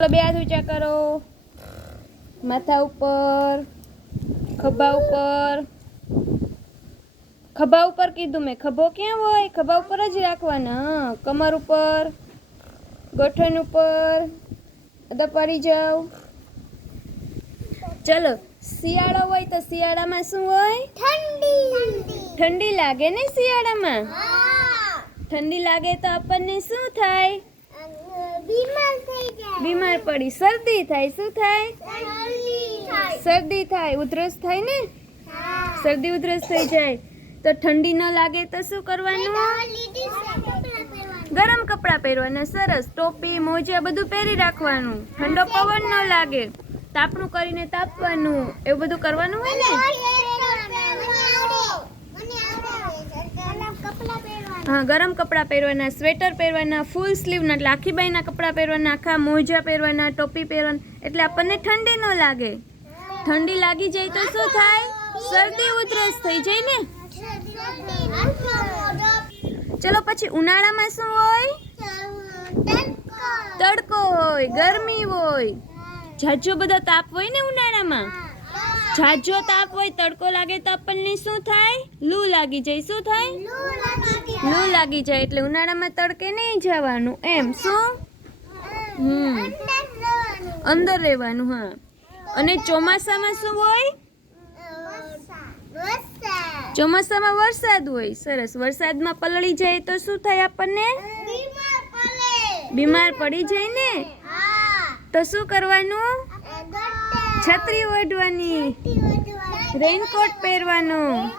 ચાલો બે હાથ ઊંચા કરો. માથા ઉપર ખભા ઉપર. ખભા ઉપર કીધું મેં. ખભો ક્યાં હોય? ખભા ઉપર જ રાખવાના. કમર ઉપર ગોઠણ ઉપર. બધા પડી જાઓ. ચલો શિયાળો હોય તો શિયાળામાં શું હોય? ઠંડી. ઠંડી લાગે ને શિયાળામાં? ઠંડી લાગે તો આપણને શું થાય? બીમાર પડી. શરદી થાય શું થાય? શરદી થાય. ઉધરસ થાય ને? શરદી ઉધરસ થઈ જાય. તો ઠંડી ન લાગે તો શું કરવાનું? ગરમ કપડાં પહેરવાના. સરસ. ટોપી મોજા બધું પહેરી રાખવાનું. ઠંડો પવન ન લાગે. તાપણું કરીને તાપવાનું. એવું બધું કરવાનું હોય ને? હા, ગરમ કપડાં પહેરવાના, સ્વેટર પહેરવાના ફૂલ સ્લીવના એટલે આખી બાઈના કપડાં પહેરવાના, આખા મોજા પહેરવાના, ટોપી પહેરવાના, એટલે આપણને ઠંડી ન લાગે. ઠંડી લાગી જાય તો શું થાય? શરદી ઉધરસ થઈ જાય ને? ચલો પછી ઉનાળામાં શું હોય? તડકો હોય, ગરમી હોય. જાજો બધો તાપ હોય ને ઉનાળામાં? જાજો તાપ હોય તડકો લાગે તો આપણને શું થાય? લૂ લાગી જાય શું થાય? લૂ લાગી જાય. એટલે ઉનાળામાં તડકે નહીં જવાનું એમ શું? હમ. અંદર રહેવાનું હા. અને ચોમાસામાં શું હોય? ચોમાસામાં વરસાદ હોય સરસ. વરસાદમાં પલળી જાય તો શું થાય આપણને? બીમાર પડી. જાય ને? તો શું કરવાનું? છત્રી ઓઢવાની. રેનકોટ પહેરવાનું.